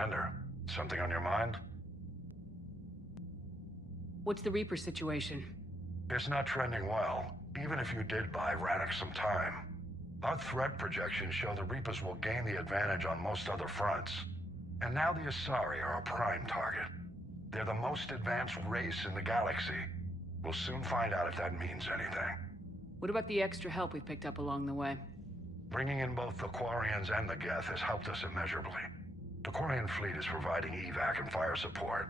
Commander. Something on your mind? What's the Reaper situation? It's not trending well, even if you did buy Radix some time. Our threat projections show the Reapers will gain the advantage on most other fronts. And now the Asari are a prime target. They're the most advanced race in the galaxy. We'll soon find out if that means anything. What about the extra help we picked up along the way? Bringing in both the Quarians and the Geth has helped us immeasurably. The Quarian fleet is providing evac and fire support,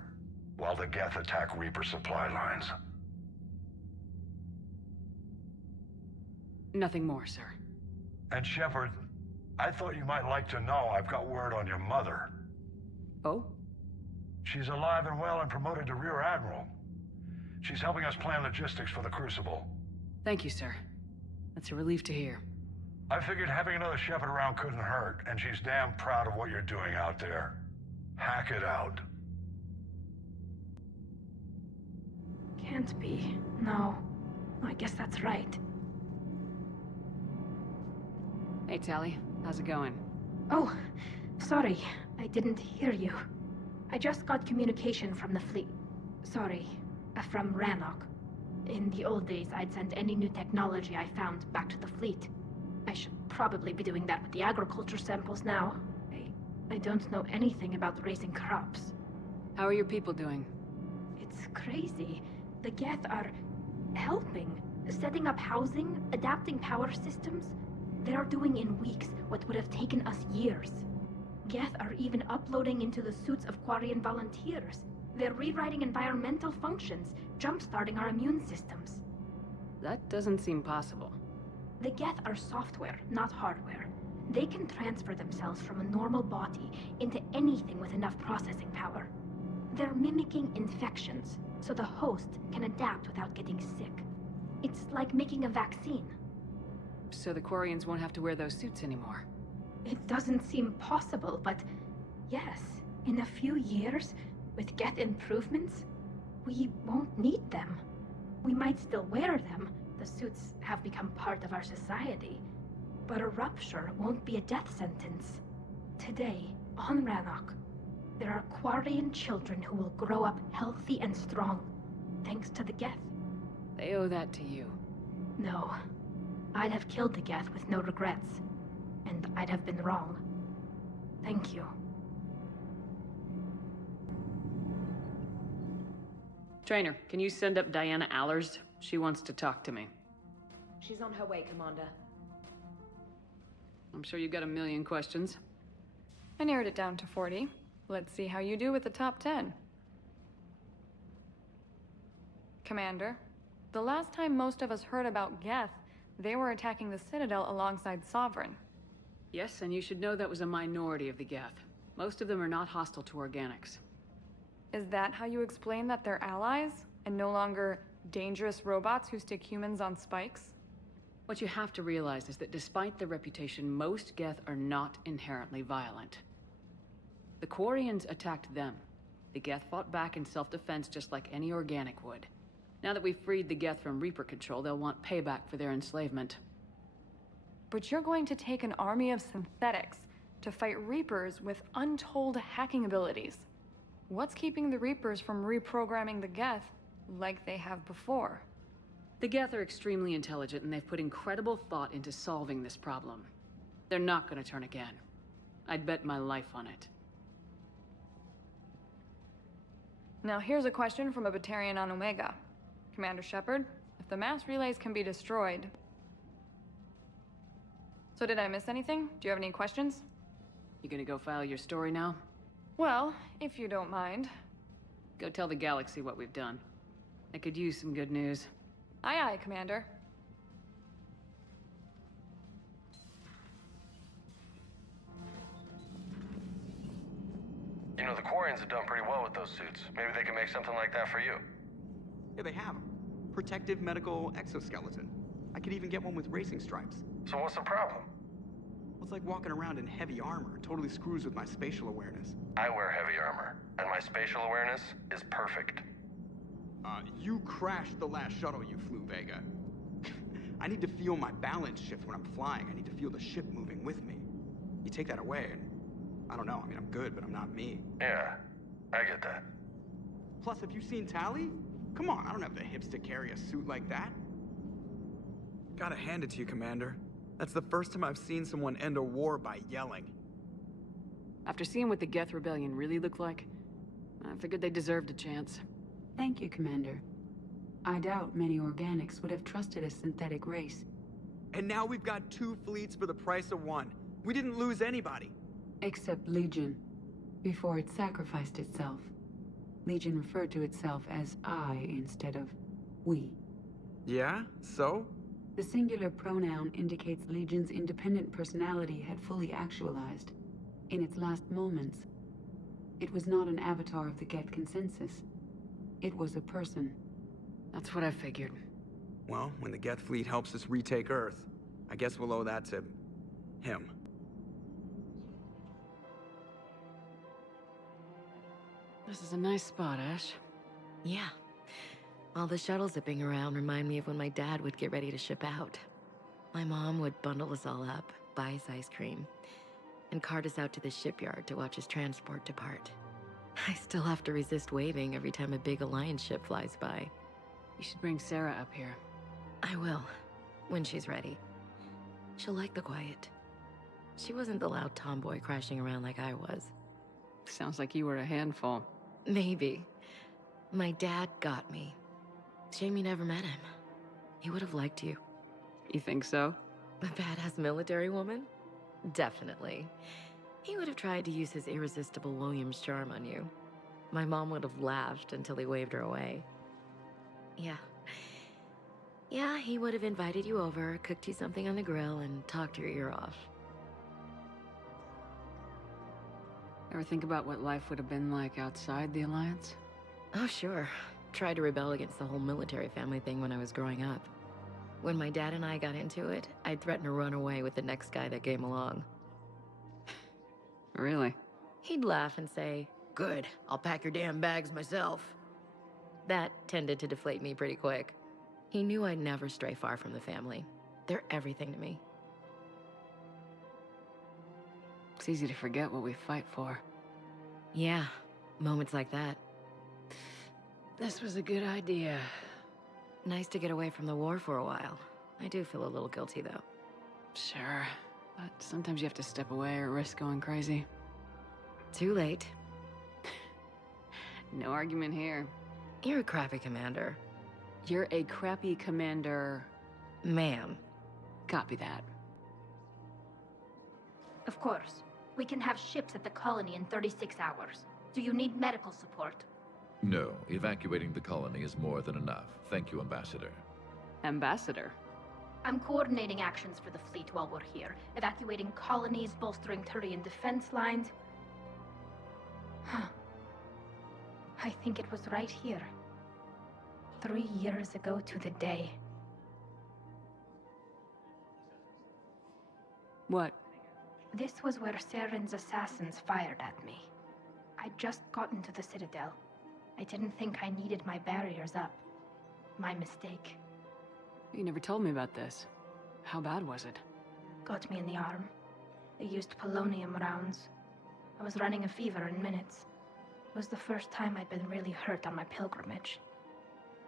while the Geth attack Reaper supply lines. Nothing more, sir. And Shepard, I thought you might like to know I've got word on your mother. Oh? She's alive and well and promoted to Rear Admiral. She's helping us plan logistics for the Crucible. Thank you, sir. That's a relief to hear. I figured having another Shepard around couldn't hurt, and she's damn proud of what you're doing out there. Hack it out. Can't be. No. I guess that's right. Hey, Tally. How's it going? Oh, sorry. I didn't hear you. I just got communication from the fleet. Sorry. From Rannoch. In the old days, I'd send any new technology I found back to the fleet. I should probably be doing that with the agriculture samples now. I don't know anything about raising crops. How are your people doing? It's crazy. The Geth are helping. Setting up housing, adapting power systems. They are doing in weeks what would have taken us years. Geth are even uploading into the suits of Quarian volunteers. They're rewriting environmental functions, jump-starting our immune systems. That doesn't seem possible. The Geth are software, not hardware. They can transfer themselves from a normal body into anything with enough processing power. They're mimicking infections, so the host can adapt without getting sick. It's like making a vaccine. So the Quarians won't have to wear those suits anymore. It doesn't seem possible, but yes, in a few years, with Geth improvements, we won't need them. We might still wear them. The suits have become part of our society. But a rupture won't be a death sentence. Today, on Rannoch, there are Quarian children who will grow up healthy and strong, thanks to the Geth. They owe that to you. No. I'd have killed the Geth with no regrets. And I'd have been wrong. Thank you. Trainer, can you send up Diana Allers? She wants to talk to me. She's on her way, Commander. I'm sure you've got a million questions. I narrowed it down to 40. Let's see how you do with the top 10. Commander, the last time most of us heard about Geth, they were attacking the Citadel alongside Sovereign. Yes, and you should know that was a minority of the Geth. Most of them are not hostile to organics. Is that how you explain that they're allies, and no longer dangerous robots who stick humans on spikes? What you have to realize is that despite their reputation, most Geth are not inherently violent. The Quarians attacked them. The Geth fought back in self-defense just like any organic would. Now that we've freed the Geth from Reaper control, they'll want payback for their enslavement. But you're going to take an army of synthetics to fight Reapers with untold hacking abilities. What's keeping the Reapers from reprogramming the Geth like they have before? The Geth are extremely intelligent, and they've put incredible thought into solving this problem. They're not going to turn again. I'd bet my life on it. Now here's a question from a Batarian on Omega. Commander Shepard, if the mass relays can be destroyed... So did I miss anything? Do you have any questions? You gonna go file your story now? Well, if you don't mind. Go tell the galaxy what we've done. I could use some good news. Aye aye, Commander. You know, the Quarians have done pretty well with those suits. Maybe they can make something like that for you. Yeah, they have them. Protective medical exoskeleton. I could even get one with racing stripes. So what's the problem? Well, it's like walking around in heavy armor. It totally screws with my spatial awareness. I wear heavy armor, and my spatial awareness is perfect. You crashed the last shuttle you flew, Vega. I need to feel my balance shift when I'm flying. I need to feel the ship moving with me. You take that away, and I don't know. I mean, I'm good, but I'm not me. Yeah, I get that. Plus, have you seen Tally? Come on, I don't have the hips to carry a suit like that. Gotta hand it to you, Commander. That's the first time I've seen someone end a war by yelling. After seeing what the Geth Rebellion really looked like, I figured they deserved a chance. Thank you, Commander. I doubt many organics would have trusted a synthetic race. And now we've got 2 fleets for the price of 1. We didn't lose anybody. Except Legion, before it sacrificed itself. Legion referred to itself as I instead of we. Yeah? So? The singular pronoun indicates Legion's independent personality had fully actualized. In its last moments, it was not an avatar of the Geth consensus. It was a person. That's what I figured. Well, when the Geth fleet helps us retake Earth, I guess we'll owe that to him. This is a nice spot, Ash. Yeah. All the shuttles zipping around remind me of when my dad would get ready to ship out. My mom would bundle us all up, buy us ice cream, and cart us out to the shipyard to watch his transport depart. I still have to resist waving every time a big Alliance ship flies by. You should bring Sarah up here. I will, when she's ready. She'll like the quiet. She wasn't the loud tomboy crashing around like I was. Sounds like you were a handful. Maybe. My dad got me. Shame you never met him. He would have liked you. You think so? A badass military woman? Definitely. He would have tried to use his irresistible Williams charm on you. My mom would have laughed until he waved her away. Yeah. Yeah, he would have invited you over, cooked you something on the grill, and talked your ear off. Ever think about what life would have been like outside the Alliance? Oh, sure. Tried to rebel against the whole military family thing when I was growing up. When my dad and I got into it, I'd threaten to run away with the next guy that came along. Really? He'd laugh and say, "Good, I'll pack your damn bags myself." That tended to deflate me pretty quick. He knew I'd never stray far from the family. They're everything to me. It's easy to forget what we fight for. Yeah, moments like that. This was a good idea. Nice to get away from the war for a while. I do feel a little guilty, though. Sure, but sometimes you have to step away or risk going crazy. Too late. No argument here. You're a crappy commander. You're a crappy commander. Ma'am. Copy that. Of course. We can have ships at the colony in 36 hours. Do you need medical support? No, evacuating the colony is more than enough. Thank you, Ambassador. Ambassador? I'm coordinating actions for the fleet while we're here. Evacuating colonies, bolstering Turian defense lines. Huh. I think it was right here. 3 years ago to the day. What? This was where Saren's assassins fired at me. I'd just gotten to the Citadel. I didn't think I needed my barriers up. My mistake. You never told me about this. How bad was it? Got me in the arm. They used polonium rounds. I was running a fever in minutes. It was the first time I'd been really hurt on my pilgrimage.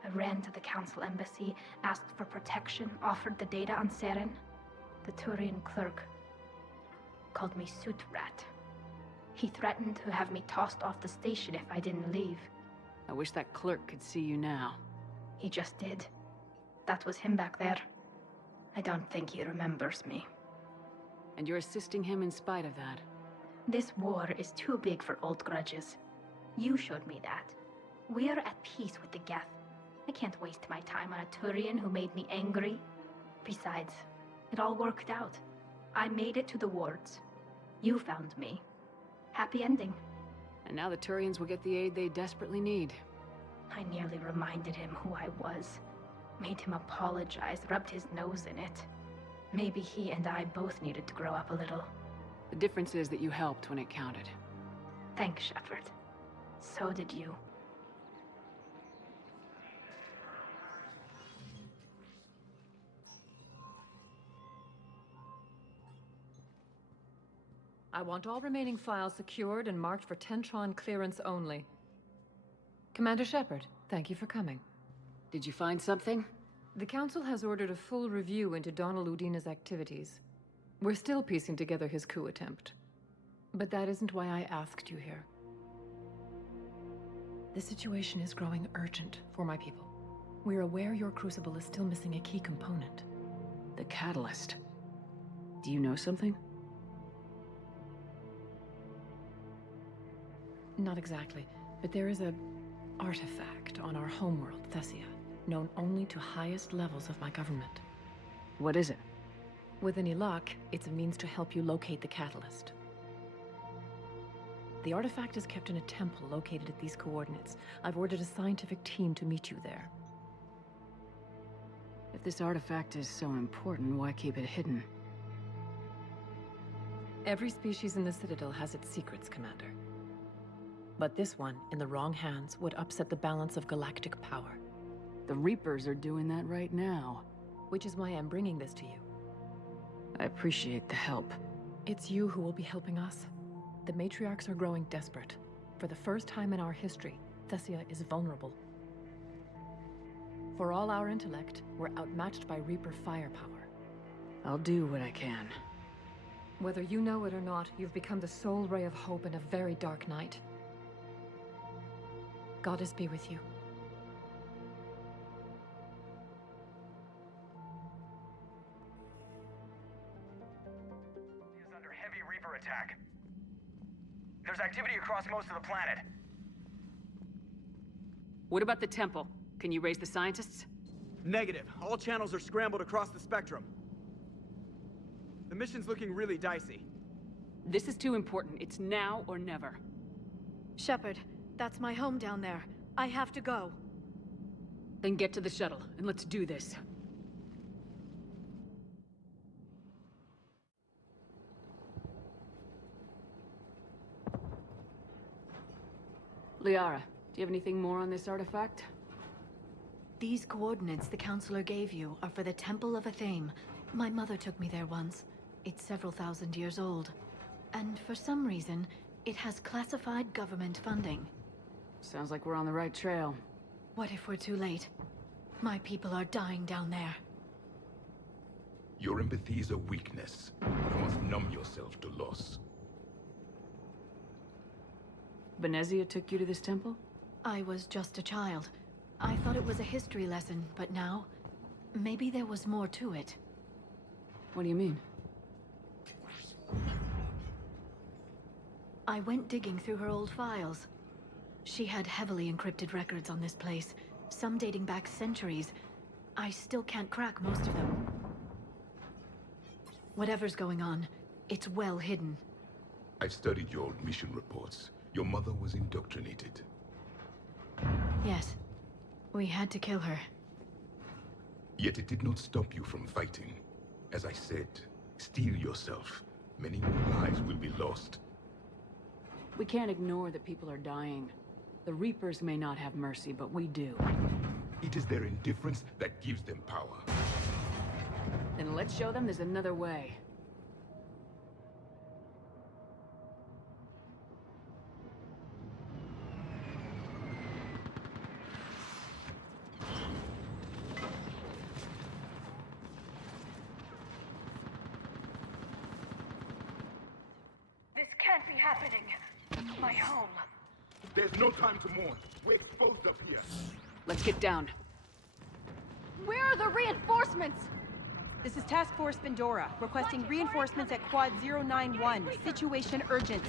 I ran to the Council embassy, asked for protection, offered the data on Seren. The Turian clerk called me Suit Rat. He threatened to have me tossed off the station if I didn't leave. I wish that clerk could see you now. He just did. That was him back there. I don't think he remembers me. And you're assisting him in spite of that. This war is too big for old grudges. You showed me that. We're at peace with the Geth. I can't waste my time on a Turian who made me angry. Besides, it all worked out. I made it to the wards. You found me. Happy ending. And now the Turians will get the aid they desperately need. I nearly reminded him who I was. Made him apologize, rubbed his nose in it. Maybe he and I both needed to grow up a little. The difference is that you helped when it counted. Thanks, Shepard. So did you. I want all remaining files secured and marked for Tentron clearance only. Commander Shepard, thank you for coming. Did you find something? The Council has ordered a full review into Donald Udina's activities. We're still piecing together his coup attempt. But that isn't why I asked you here. The situation is growing urgent for my people. We're aware your crucible is still missing a key component. The catalyst. Do you know something? Not exactly, but there is a artifact on our homeworld, Thessia, known only to highest levels of my government. What is it? With any luck, it's a means to help you locate the catalyst. The artifact is kept in a temple located at these coordinates. I've ordered a scientific team to meet you there. If this artifact is so important, why keep it hidden? Every species in the Citadel has its secrets, Commander. But this one, in the wrong hands, would upset the balance of galactic power. The Reapers are doing that right now. Which is why I'm bringing this to you. I appreciate the help. It's you who will be helping us. The matriarchs are growing desperate. For the first time in our history, Thessia is vulnerable. For all our intellect, we're outmatched by Reaper firepower. I'll do what I can. Whether you know it or not, you've become the sole ray of hope in a very dark night. Goddess be with you. Is under heavy Reaper attack. There's activity across most of the planet. What about the temple? Can you raise the scientists? Negative. All channels are scrambled across the spectrum. The mission's looking really dicey. This is too important. It's now or never. Shepard, that's my home down there. I have to go. Then get to the shuttle, and let's do this. Liara, do you have anything more on this artifact? These coordinates the Counselor gave you are for the Temple of Athame. My mother took me there once. It's several thousand years old. And for some reason, it has classified government funding. Sounds like we're on the right trail. What if we're too late? My people are dying down there. Your empathy is a weakness. You must numb yourself to loss. Venezia took you to this temple? I was just a child. I thought it was a history lesson, but now, maybe there was more to it. What do you mean? I went digging through her old files. She had heavily encrypted records on this place, some dating back centuries. I still can't crack most of them. Whatever's going on, it's well hidden. I've studied your old mission reports. Your mother was indoctrinated. Yes. We had to kill her. Yet it did not stop you from fighting. As I said, steel yourself. Many more lives will be lost. We can't ignore that people are dying. The Reapers may not have mercy, but we do. It is their indifference that gives them power. Then let's show them there's another way. This can't be happening. My home. There's no time to mourn. We're exposed up here. Let's get down. Where are the reinforcements? This is Task Force Pandora, requesting reinforcements at Quad 091. Situation urgent.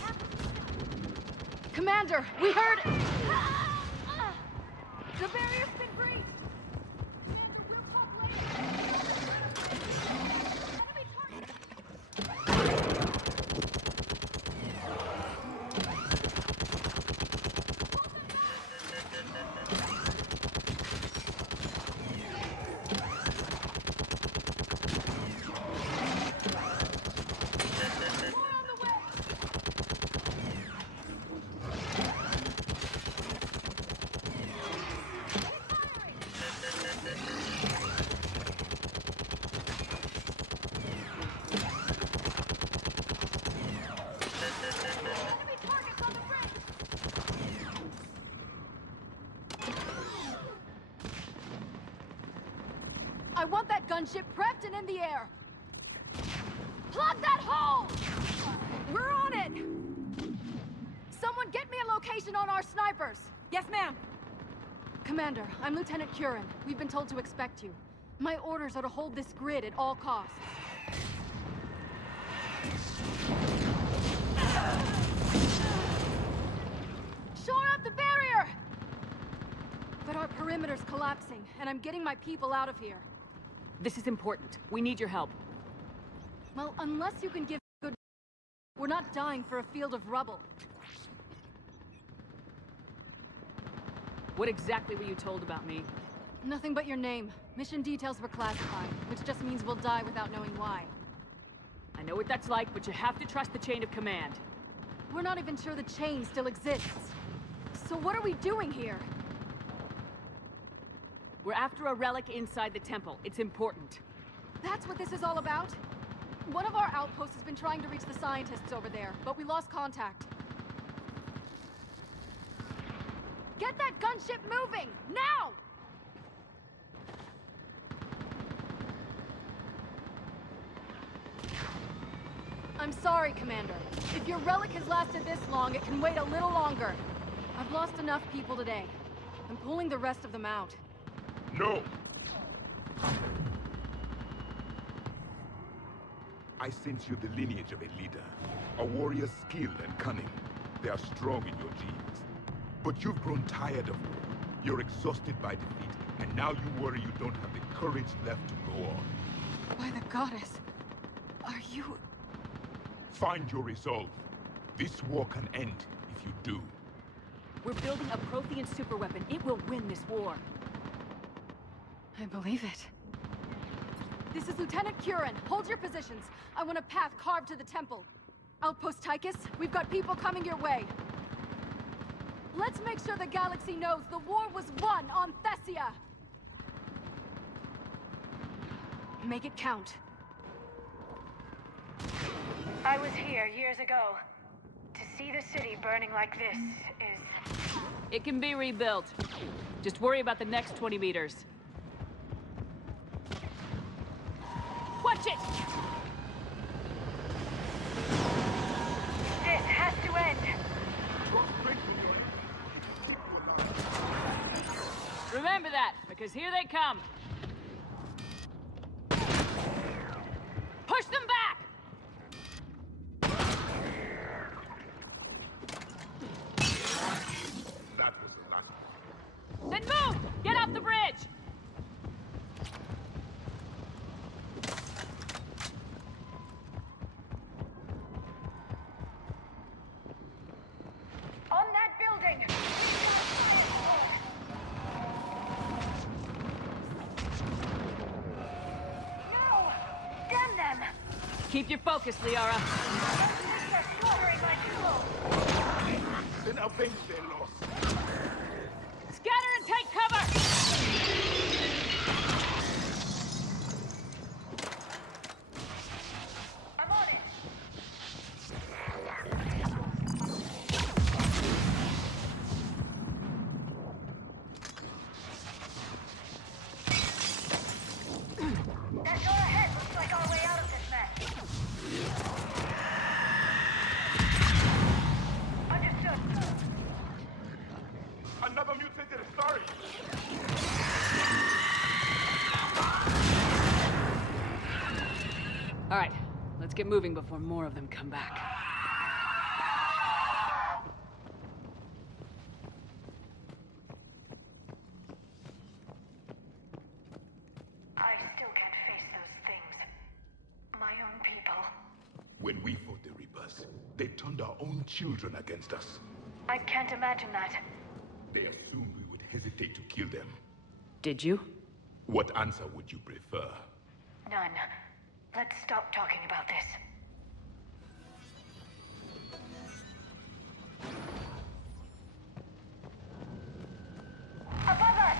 Commander, we heard... The barrier's been breached! I want that gunship prepped and in the air. Plug that hole! We're on it! Someone get me a location on our snipers! Yes, ma'am. Commander, I'm Lieutenant Curran. We've been told to expect you. My orders are to hold this grid at all costs. Shore up the barrier! But our perimeter's collapsing, and I'm getting my people out of here. This is important. We need your help. Well, unless you can give good... We're not dying for a field of rubble. What exactly were you told about me? Nothing but your name. Mission details were classified, which just means we'll die without knowing why. I know what that's like, but you have to trust the chain of command. We're not even sure the chain still exists. So what are we doing here? We're after a relic inside the temple. It's important. That's what this is all about? One of our outposts has been trying to reach the scientists over there, but we lost contact. Get that gunship moving! Now! I'm sorry, Commander. If your relic has lasted this long, it can wait a little longer. I've lost enough people today. I'm pulling the rest of them out. No! I sense you the lineage of a leader. A warrior's skill and cunning. They are strong in your genes. But you've grown tired of war. You're exhausted by defeat, and now you worry you don't have the courage left to go on. By the goddess, are you... Find your resolve. This war can end if you do. We're building a Prothean superweapon. It will win this war. I believe it. This is Lieutenant Curran. Hold your positions. I want a path carved to the temple. Outpost Tychus, we've got people coming your way. Let's make sure the galaxy knows the war was won on Thessia! Make it count. I was here years ago. To see the city burning like this is... It can be rebuilt. Just worry about the next 20 meters. Watch it! This has to end. Remember that, because here they come. Push them back! That was the last one. Then move! Get off the bridge! On that building! No! Damn them! Keep your focus, Liara. They're slaughtering my people! Then avenge their loss. Scatter and take cover! I'm on it! That door ahead looks like our way out of this mess. Understood. Another mutated Astari! All right, let's get moving before more of them come back. I still can't face those things. My own people. When we fought the Reapers, they turned our own children against us. I can't imagine that. They assumed we would hesitate to kill them. Did you? What answer would you prefer? None. Let's stop talking about this. Above us!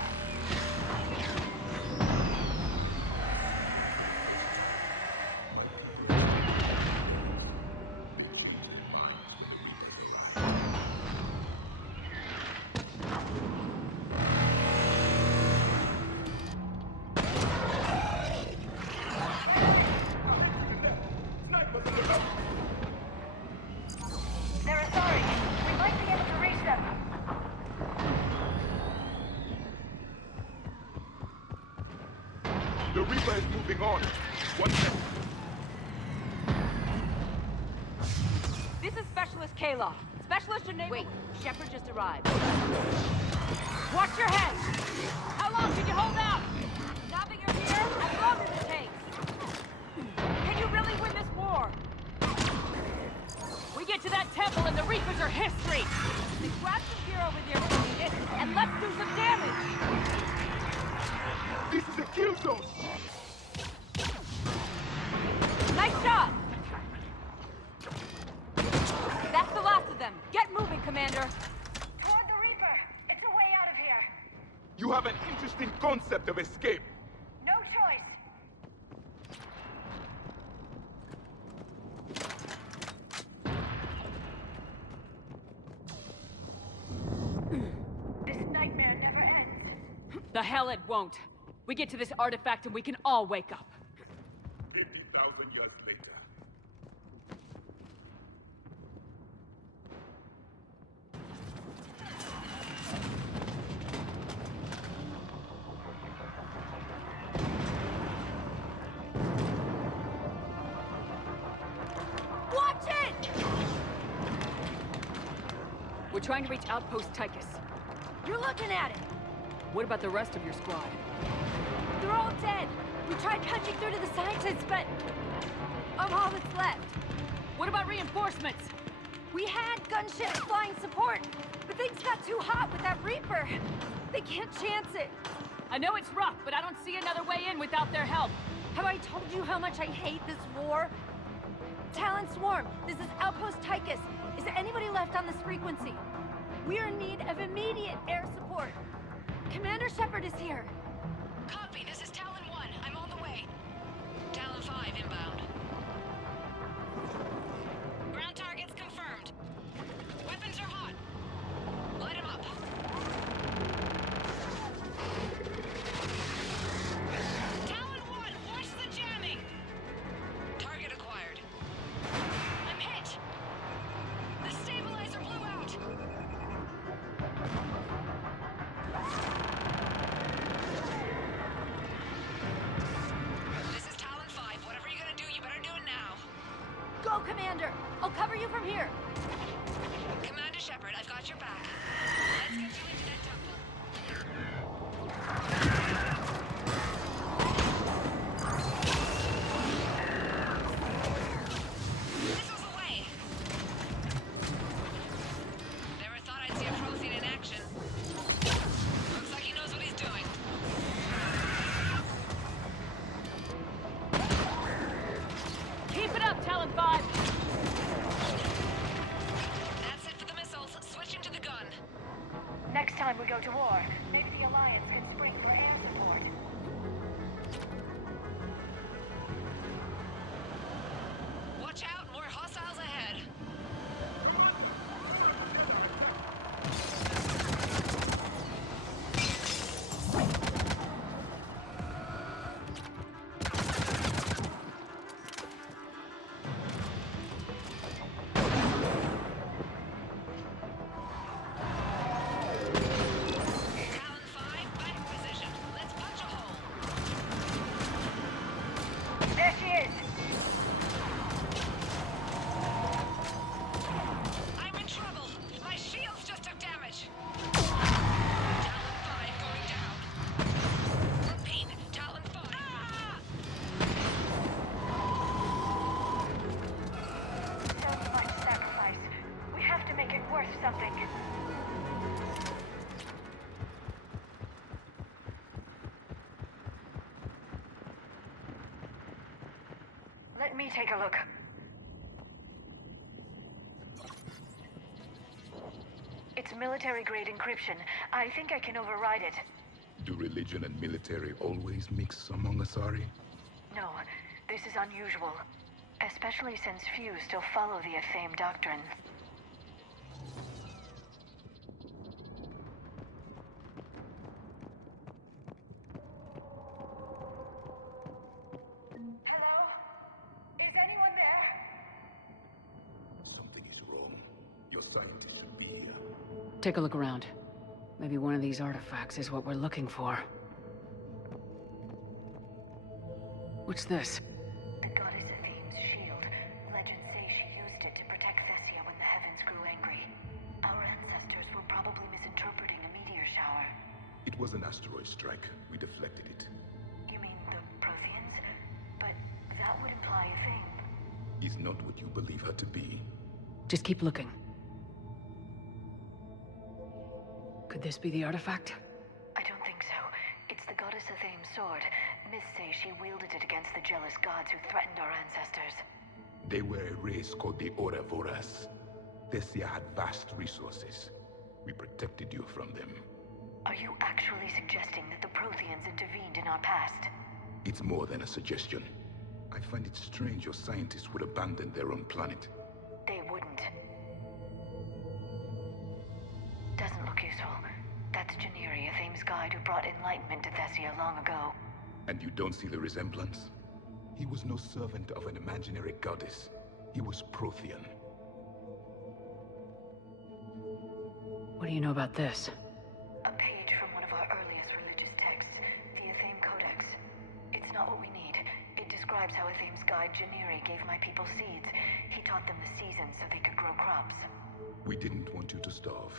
The Reaper is moving on. One second. This is Specialist Kayla. Specialist Janae. Wait, Shepard just arrived. Watch your head! How long can you hold out? Stopping her here, as long as it takes. Can you really win this war? We get to that temple and the Reapers are history! Then grab some gear over there if you need it, and let's do some damage! This is a kill zone! Nice job! That's the last of them. Get moving, Commander. Toward the Reaper. It's a way out of here. You have an interesting concept of escape. No choice. This nightmare never ends. The hell it won't. We get to this artifact and we can all wake up. 50,000 years later. Watch it! We're trying to reach Outpost Tychus. You're looking at it! What about the rest of your squad? They're all dead. We tried punching through to the scientists, but I'm all that's left. What about reinforcements? We had gunships flying support, but things got too hot with that Reaper. They can't chance it. I know it's rough, but I don't see another way in without their help. Have I told you how much I hate this war? Talon Swarm, this is Outpost Tychus. Is there anybody left on this frequency? We're in need of immediate air support. Commander Shepard is here. Copy, this is Talon 1. I'm on the way. Talon 5 inbound. Ground targets confirmed. Weapons are hot. Light 'em up. Talon 1, watch the jamming! Target acquired. I'm hit! The stabilizer blew out! This is Talon 5. Whatever you're gonna do, you better do it now. Go, Commander! I'll cover you from here. Commander Shepard, I've got your back. Let's get you into that temple. Missiles away! Never thought I'd see a Prothean in action. Looks like he knows what he's doing. Keep it up, Talon 5! That's it for the missiles. Switching to the gun. Next time we go to war, maybe the Alliance can spring for air support. Watch out, more hostiles ahead. Talon 5, back in position. Let's punch a hole. There she is! I'm in trouble. My shields just took damage. Talon 5 going down. Repeat, Talon 5. Ah! So much sacrifice. We have to make it worth something. Let me take a look. It's military-grade encryption. I think I can override it. Do religion and military always mix among Asari? No, this is unusual. Especially since few still follow the Athame doctrine. Hello? Is anyone there? Something is wrong. Your scientist should be here. Take a look around. Maybe one of these artifacts is what we're looking for. What's this? The goddess Athene's shield. Legends say she used it to protect Thessia when the heavens grew angry. Our ancestors were probably misinterpreting a meteor shower. It was an asteroid strike. We deflected it. You mean the Protheans? But that would imply a thing. Is not what you believe her to be. Just keep looking. Could this be the artifact? I don't think so. It's the goddess Athene's sword. Myths say she wielded it against the jealous gods who threatened our ancestors. They were a race called the Ouroboros. Thessia had vast resources. We protected you from them. Are you actually suggesting that the Protheans intervened in our past? It's more than a suggestion. I find it strange your scientists would abandon their own planet. They wouldn't. Doesn't look useful. That's Janiri, Athame's guide who brought enlightenment to Thessia long ago. And you don't see the resemblance? He was no servant of an imaginary goddess. He was Prothean. What do you know about this? A page from one of our earliest religious texts, the Athame Codex. It's not what we need. It describes how Athame's guide Janiri gave my people seeds. He taught them the seasons so they could grow crops. We didn't want you to starve.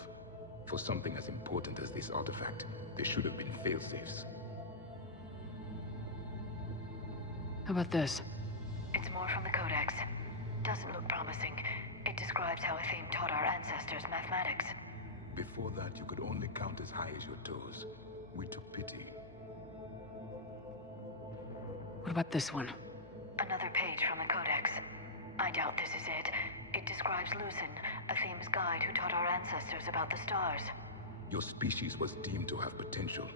For something as important as this artifact, there should have been failsafes. How about this? It's more from the Codex. Doesn't look promising. It describes how Athame taught our ancestors mathematics. Before that, you could only count as high as your toes. We took pity. What about this one? Another page from the Codex. I doubt this is it. It describes Lucen, Athame's guide who taught our ancestors about the stars. Your species was deemed to have potential.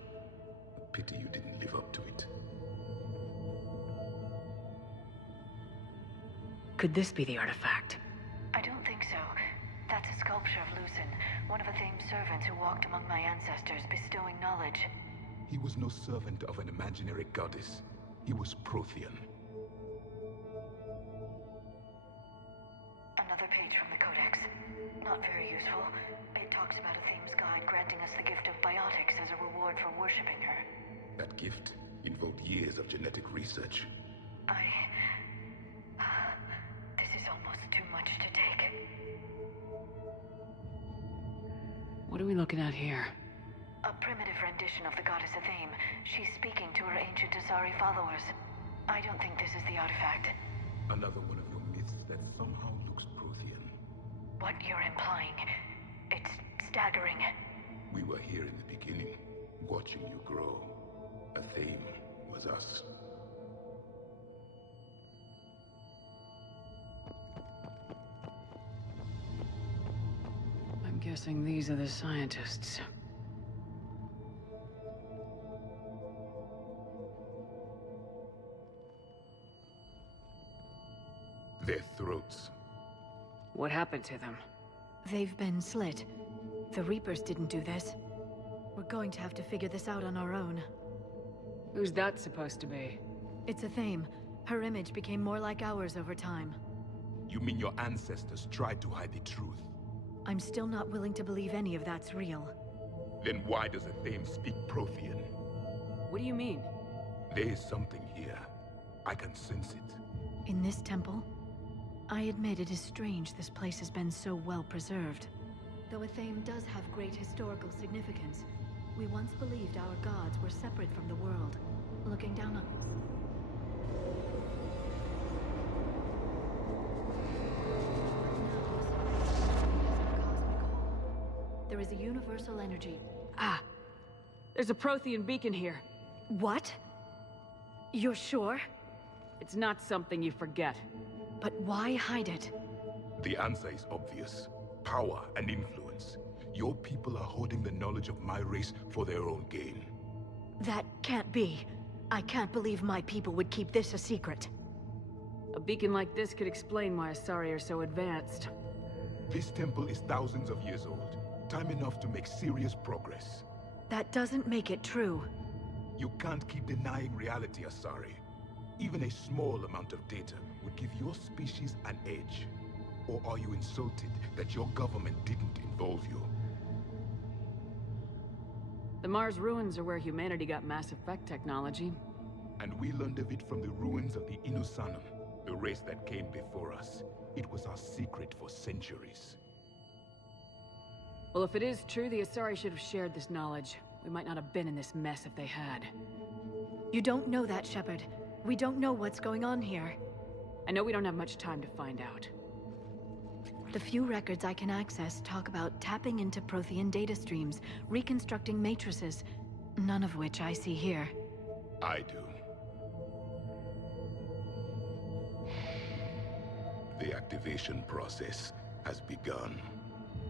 A pity you didn't live up to it. Could this be the artifact? I don't think so. That's a sculpture of Lucen, one of Athame's servants who walked among my ancestors, bestowing knowledge. He was no servant of an imaginary goddess. He was Prothean. Another page from the Codex. Not very useful. It talks about Athame's guide granting us the gift of biotics as a reward for worshipping her. That gift involved years of genetic research. This is almost too much to take. What are we looking at here? A primitive rendition of the goddess Athame. She's speaking to her ancient Asari followers. I don't think this is the artifact. Another one of your myths that somehow looks Prothean. What you're implying, it's staggering. We were here in the beginning, watching you grow. Athame was us. I'm guessing these are the scientists. Their throats. What happened to them? They've been slit. The Reapers didn't do this. We're going to have to figure this out on our own. Who's that supposed to be? It's Athame. Her image became more like ours over time. You mean your ancestors tried to hide the truth? I'm still not willing to believe any of that's real. Then why does Athame speak Prothean? What do you mean? There is something here. I can sense it. In this temple? I admit it is strange this place has been so well preserved. Though Athame does have great historical significance, we once believed our gods were separate from the world, looking down on... There is a universal energy. Ah! There's a Prothean beacon here. What? You're sure? It's not something you forget. But why hide it? The answer is obvious. Power and influence. Your people are holding the knowledge of my race for their own gain. That can't be. I can't believe my people would keep this a secret. A beacon like this could explain why Asari are so advanced. This temple is thousands of years old. Time enough to make serious progress. That doesn't make it true. You can't keep denying reality, Asari. Even a small amount of data would give your species an edge. Or are you insulted that your government didn't involve you? The Mars ruins are where humanity got Mass Effect technology. And we learned of it from the ruins of the Inusanum, the race that came before us. It was our secret for centuries. Well, if it is true, the Asari should have shared this knowledge. We might not have been in this mess if they had. You don't know that, Shepard. We don't know what's going on here. I know we don't have much time to find out. The few records I can access talk about tapping into Prothean data streams, reconstructing matrices, none of which I see here. I do. The activation process has begun.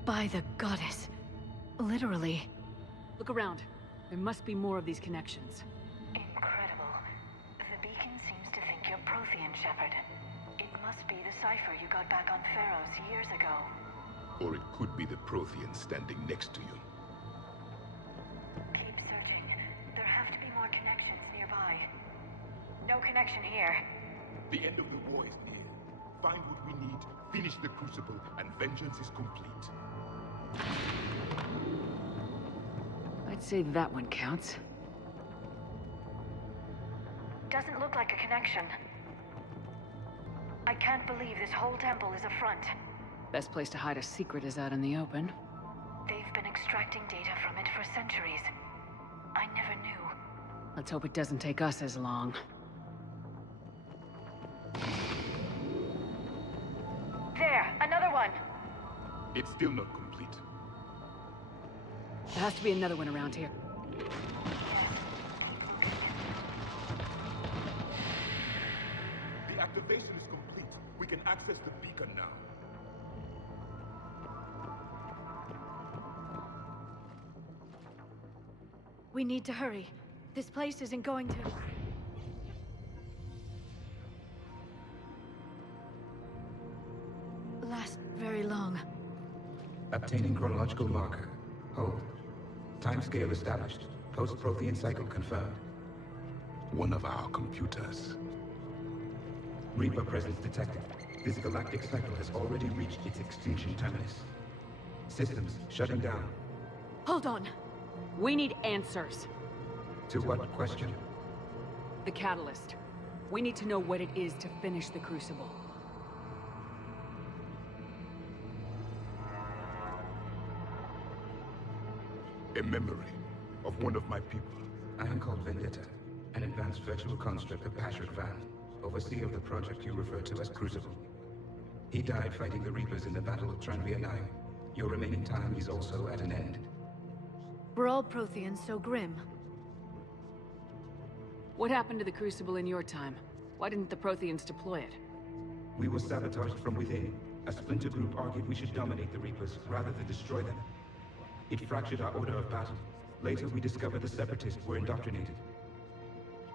By the goddess. Literally. Look around. There must be more of these connections. Incredible. The beacon seems to think you're Prothean, Shepard. It must be the cipher you got back on Pharaohs years ago. Or it could be the Prothean standing next to you. Keep searching. There have to be more connections nearby. No connection here. The end of the war is near. Find what we need, finish the Crucible, and vengeance is complete. I'd say that one counts. Doesn't look like a connection. I can't believe this whole temple is a front. Best place to hide a secret is out in the open. They've been extracting data from it for centuries. I never knew. Let's hope it doesn't take us as long. There, another one! It's still not complete. There has to be another one around here. The activation is complete. We can access the beacon now. We need to hurry. This place isn't going to... last very long. Obtaining chronological marker. Hold. Timescale established. Post-Prothean cycle confirmed. One of our computers. Reaper presence detected. This galactic cycle has already reached its extinction terminus. Systems shutting down. Hold on. We need answers. To what question? The catalyst. We need to know what it is to finish the Crucible. A memory of one of my people. I am called Vendetta, an advanced virtual construct of Patrick Van, overseer of the project you refer to as Crucible. He died fighting the Reapers in the Battle of Tranvia 9. Your remaining time is also at an end. Were all Protheans so grim? What happened to the Crucible in your time? Why didn't the Protheans deploy it? We were sabotaged from within. A splinter group argued we should dominate the Reapers rather than destroy them. It fractured our order of battle. Later, we discovered the Separatists were indoctrinated.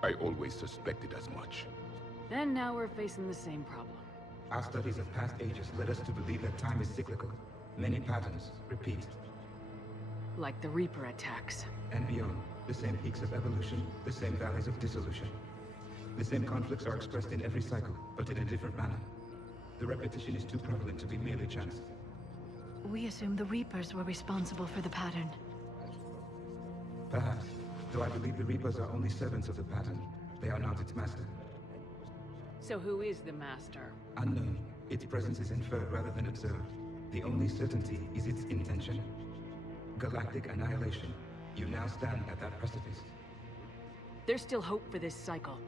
I always suspected as much. And now we're facing the same problem. Our studies of past ages led us to believe that time is cyclical. Many patterns repeat. Like the Reaper attacks. And beyond, the same peaks of evolution, the same valleys of dissolution. The same conflicts are expressed in every cycle, but in a different manner. The repetition is too prevalent to be merely chance. We assume the Reapers were responsible for the pattern. Perhaps, though I believe the Reapers are only servants of the pattern. They are not its master. So who is the master? Unknown. Its presence is inferred rather than observed. The only certainty is its intention. Galactic annihilation. You now stand at that precipice. There's still hope for this cycle.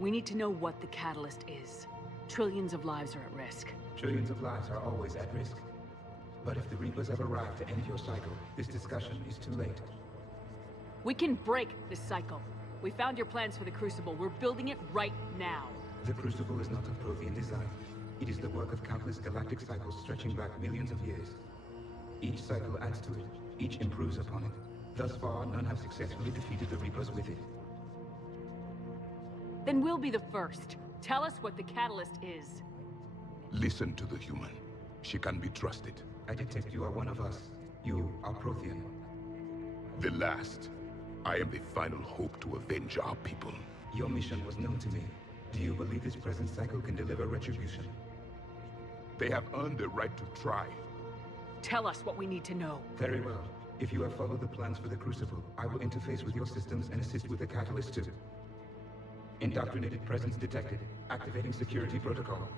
We need to know what the catalyst is. Trillions of lives are at risk. Trillions of lives are always at risk. But if the Reapers have arrived to end your cycle, this discussion is too late. We can break this cycle. We found your plans for the Crucible. We're building it right now. The Crucible is not of Prothean design. It is the work of countless galactic cycles stretching back millions of years. Each cycle adds to it. Each improves upon it. Thus far, none have successfully defeated the Reapers with it. Then we'll be the first. Tell us what the catalyst is. Listen to the human. She can be trusted. I detect you are one of us. You are Prothean. The last. I am the final hope to avenge our people. Your mission was known to me. Do you believe this present cycle can deliver retribution? They have earned the right to try. Tell us what we need to know. Very well. If you have followed the plans for the Crucible, I will interface with your systems and assist with the catalyst too. Indoctrinated presence detected. Activating security protocol.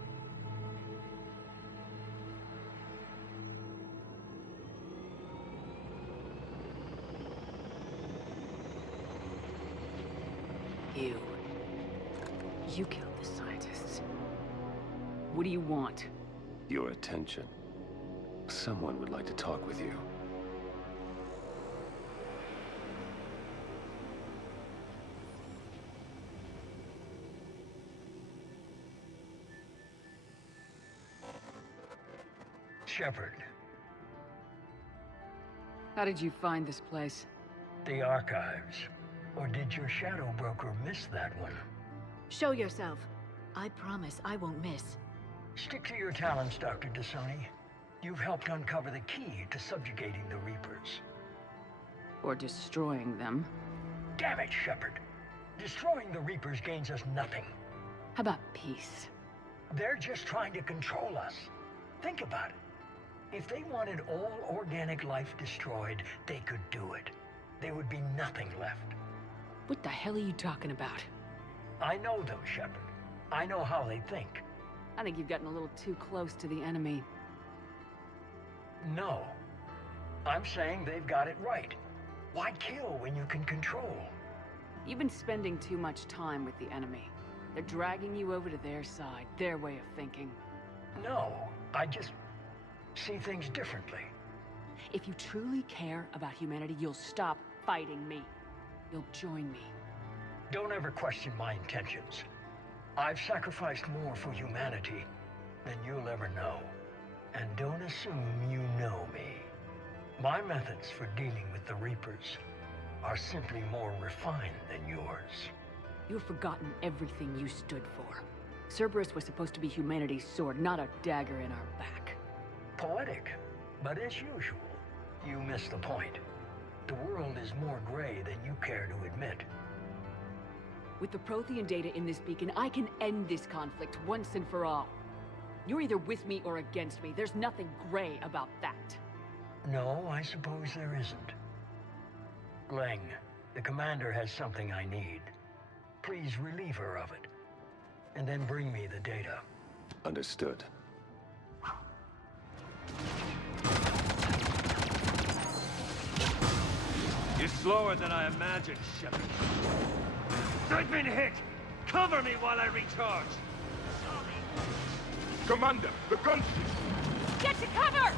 You killed the scientists. What do you want? Your attention. Someone would like to talk with you. Shepard. How did you find this place? The archives. Or did your shadow broker miss that one? Show yourself. I promise I won't miss. Stick to your talents, Dr. Thessia. You've helped uncover the key to subjugating the Reapers. Or destroying them. Damn it, Shepard. Destroying the Reapers gains us nothing. How about peace? They're just trying to control us. Think about it. If they wanted all organic life destroyed, they could do it. There would be nothing left. What the hell are you talking about? I know them, Shepard. I know how they think. I think you've gotten a little too close to the enemy. No. I'm saying they've got it right. Why kill when you can control? You've been spending too much time with the enemy. They're dragging you over to their side, their way of thinking. No, I just see things differently. If you truly care about humanity, you'll stop fighting me. You'll join me. Don't ever question my intentions. I've sacrificed more for humanity than you'll ever know. And don't assume you know me. My methods for dealing with the Reapers are simply more refined than yours. You've forgotten everything you stood for. Cerberus was supposed to be humanity's sword, not a dagger in our back. Poetic, but as usual, you miss the point. The world is more gray than you care to admit. With the Prothean data in this beacon, I can end this conflict once and for all. You're either with me or against me. There's nothing gray about that. No, I suppose there isn't. Leng, the commander has something I need. Please relieve her of it. And then bring me the data. Understood. You're slower than I imagined, Shepard. I've been hit! Cover me while I recharge! Commander, the gunship! Get to cover!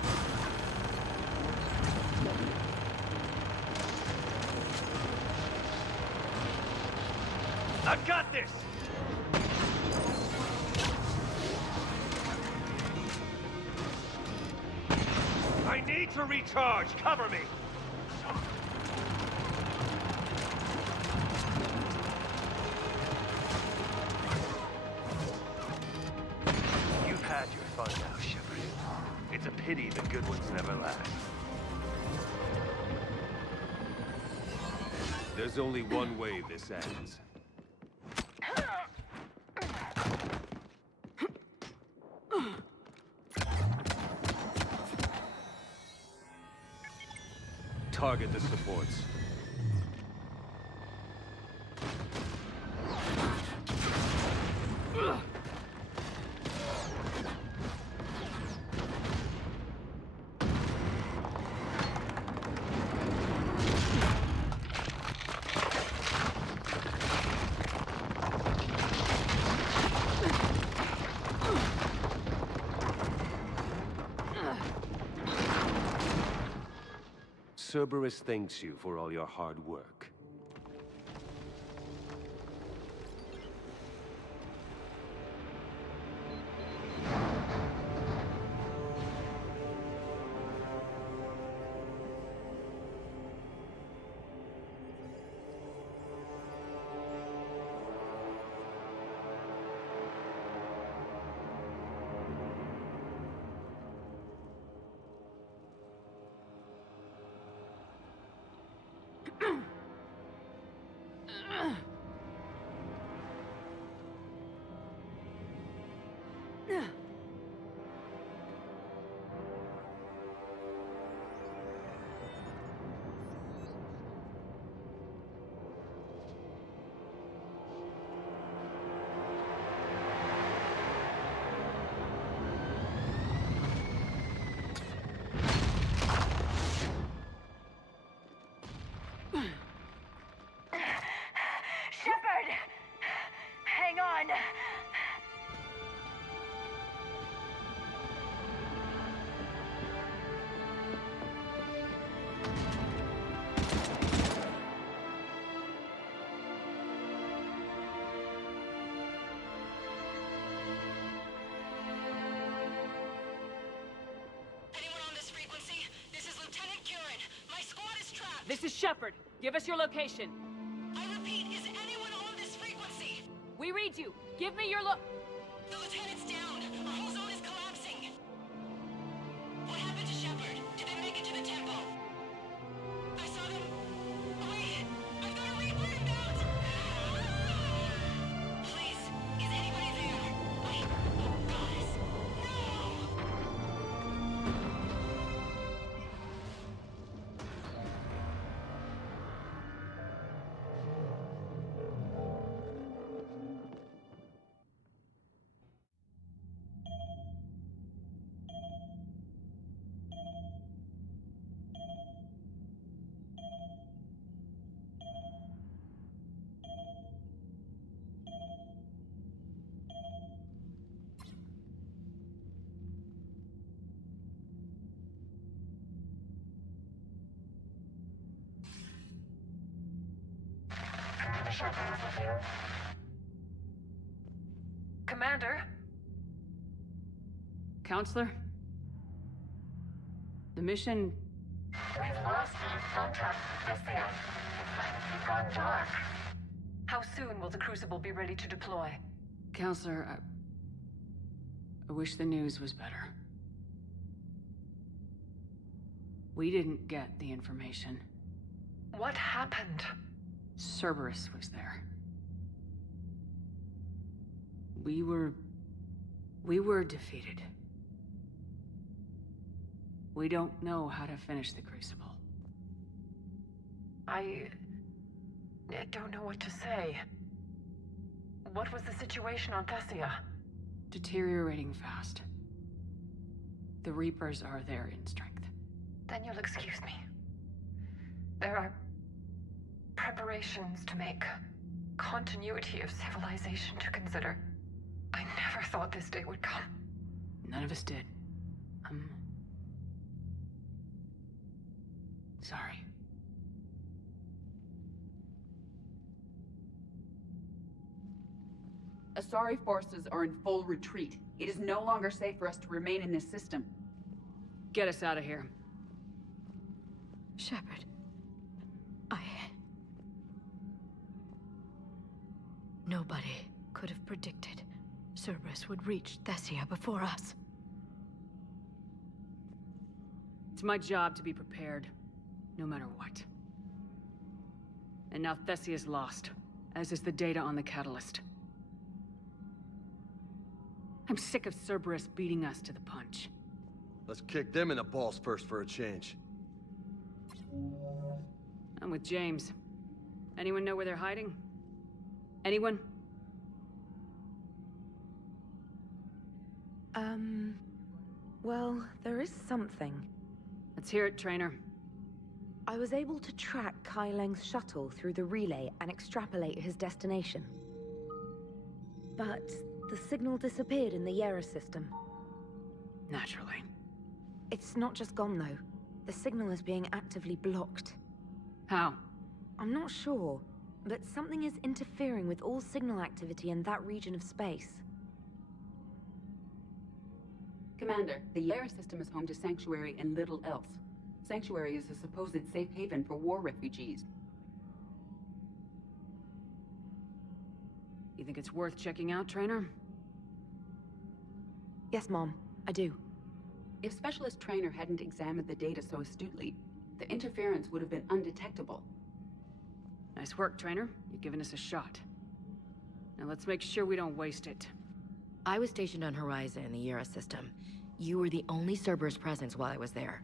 I've got this! I need to recharge! Cover me! You've had your fun now, Shepard. It's a pity the good ones never last. There's only one way this ends. Target the supports. Cerberus thanks you for all your hard work. run! This is Shepard. Give us your location. I repeat, is anyone on this frequency? We read you. Give me your The lieutenant's down. Our whole zone is collapsing. What happened to Shepard? Did they make it to the temple? I saw them. Wait! I've got a Reaper inbound! Please, is anybody there? Oh, goddess. Commander? Counselor? The mission... We've lost contact with Thessia. It's gone dark. How soon will the Crucible be ready to deploy? Counselor, I wish the news was better. We didn't get the information. What happened? Cerberus was there. We were defeated. We don't know how to finish the Crucible. I don't know what to say. What was the situation on Thessia? Deteriorating fast. The Reapers are there in strength. Then you'll excuse me. There are preparations to make, continuity of civilization to consider. I never thought this day would come. None of us did. I'm sorry. Asari forces are in full retreat. It is no longer safe for us to remain in this system. Get us out of here. Shepard. Nobody could have predicted Cerberus would reach Thessia before us. It's my job to be prepared, no matter what. And now Thessia's lost, as is the data on the catalyst. I'm sick of Cerberus beating us to the punch. Let's kick them in the balls first for a change. I'm with James. Anyone know where they're hiding? Anyone? Well, there is something. Let's hear it, Trainer. I was able to track Kai Leng's shuttle through the relay and extrapolate his destination. But the signal disappeared in the Yera system. Naturally. It's not just gone, though. The signal is being actively blocked. How? I'm not sure, but something is interfering with all signal activity in that region of space. Commander, the Yera system is home to Sanctuary and little else. Sanctuary is a supposed safe haven for war refugees. You think it's worth checking out, Trainer? Yes, Mom. I do. If Specialist Trainer hadn't examined the data so astutely, the interference would have been undetectable. Nice work, Trainer. You've given us a shot. Now let's make sure we don't waste it. I was stationed on Horizon in the Yera system. You were the only Cerberus presence while I was there.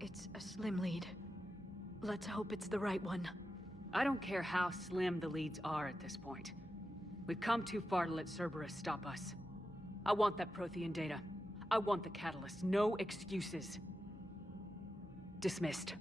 It's a slim lead. Let's hope it's the right one. I don't care how slim the leads are at this point. We've come too far to let Cerberus stop us. I want that Prothean data. I want the catalyst. No excuses. Dismissed.